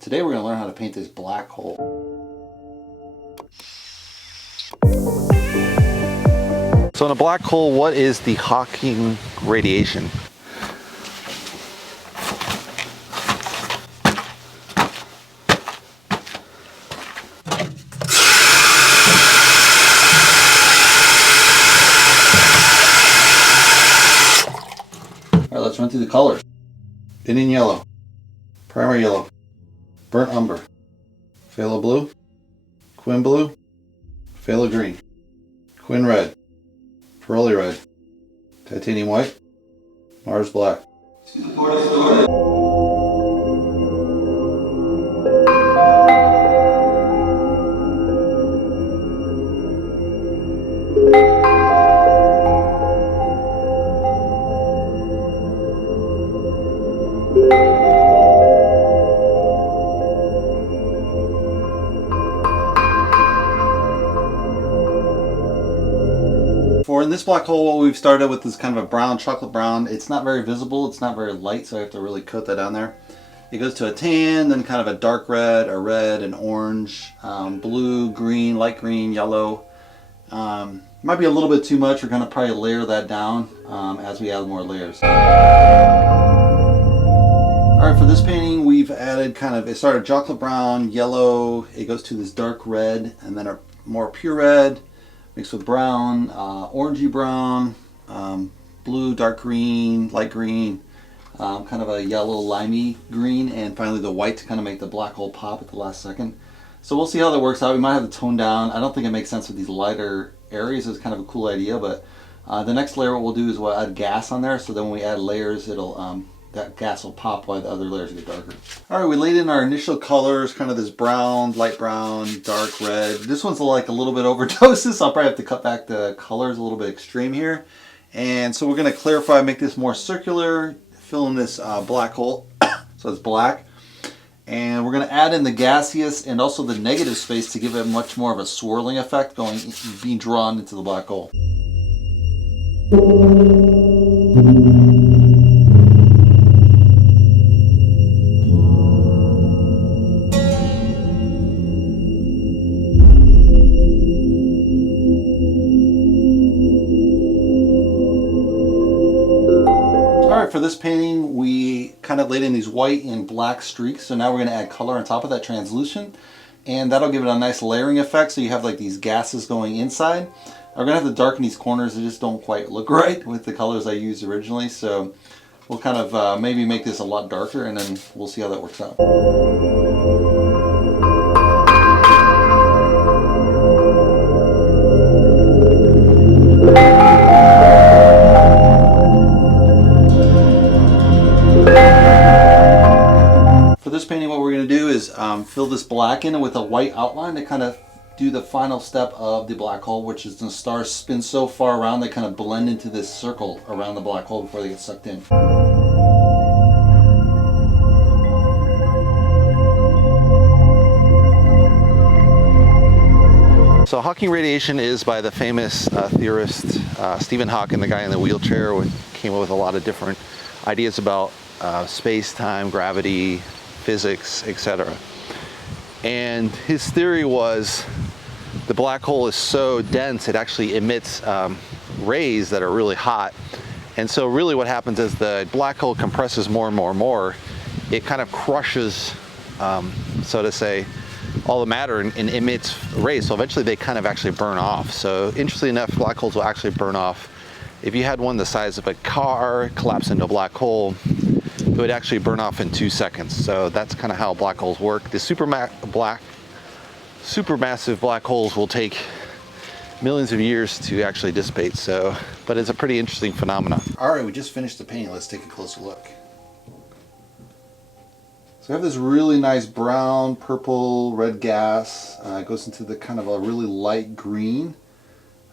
Today we're going to learn how to paint this black hole. So in a black hole, what is the Hawking radiation? Alright, let's run through the colors. Indian yellow, primary yellow, burnt umber, phthalo blue, quin blue, phthalo green, quin red, pearly red, titanium white, Mars black. For in this black hole, what we've started with is kind of a brown, chocolate brown. It's not very visible, it's not very light, so I have to really coat that on there. It goes to a tan, then kind of a dark red, a red, an orange, blue, green, light green, yellow. Might be a little bit too much. We're going to probably layer that down as we add more layers. Alright, for this painting we've added it started chocolate brown, yellow, it goes to this dark red, and then a more pure red, mixed with brown, orangey brown, blue, dark green, light green, kind of a yellow limey green, and finally the white to kind of make the black hole pop at the last second. So we'll see how that works out. We might have to tone down. I don't think it makes sense with these lighter areas. It's kind of a cool idea, but the next layer what we'll do is we'll add gas on there, so then when we add layers it'll that gas will pop while the other layers get darker. Alright, we laid in our initial colors, kind of this brown, light brown, dark red. This one's like a little bit overdoses, so I'll probably have to cut back the colors a little bit extreme here. And so we're going to clarify, make this more circular, fill in this black hole, so it's black. And we're going to add in the gaseous and also the negative space to give it much more of a swirling effect, being drawn into the black hole. For this painting, we kind of laid in these white and black streaks, so now we're going to add color on top of that translucent, and that'll give it a nice layering effect, so you have like these gases going inside. We're going to have to darken these corners, they just don't quite look right with the colors I used originally, so we'll kind of maybe make this a lot darker, and then we'll see how that works out. Fill this black in with a white outline to kind of do the final step of the black hole, which is the stars spin so far around they kind of blend into this circle around the black hole before they get sucked in. So Hawking radiation is by the famous theorist Stephen Hawking, the guy in the wheelchair, who came up with a lot of different ideas about space, time, gravity, physics, etc. And his theory was the black hole is so dense it actually emits rays that are really hot. And so really what happens is the black hole compresses more and more and more. It kind of crushes, so to say, all the matter and emits rays. So eventually they kind of actually burn off. So interestingly enough, black holes will actually burn off. If you had one the size of a car collapse into a black hole, it would actually burn off in 2 seconds. So that's kind of how black holes work. The supermassive black holes will take millions of years to actually dissipate. So, but it's a pretty interesting phenomenon. All right, we just finished the painting. Let's take a closer look. So I have this really nice brown, purple, red gas. It goes into the kind of a really light green.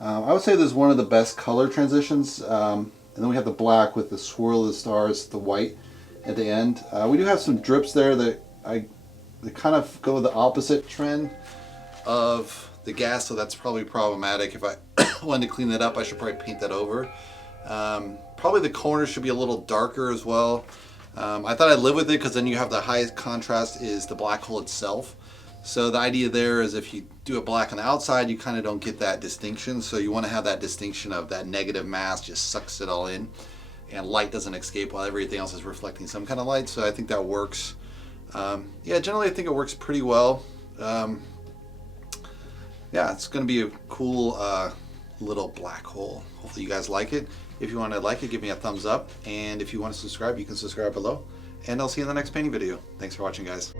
I would say this is one of the best color transitions. And then we have the black with the swirl of the stars, the white at the end. We do have some drips there that kind of go the opposite trend of the gas, so that's probably problematic. If I wanted to clean that up, I should probably paint that over. Probably the corners should be a little darker as well. I thought I'd live with it because then you have the highest contrast is the black hole itself. So the idea there is if you do it black on the outside, you kind of don't get that distinction. So you want to have that distinction of that negative mass just sucks it all in, and light doesn't escape while everything else is reflecting some kind of light. So I think that works. Yeah, generally I think it works pretty well. Yeah, it's going to be a cool little black hole. Hopefully you guys like it. If you want to like it, give me a thumbs up. And if you want to subscribe, you can subscribe below. And I'll see you in the next painting video. Thanks for watching, guys.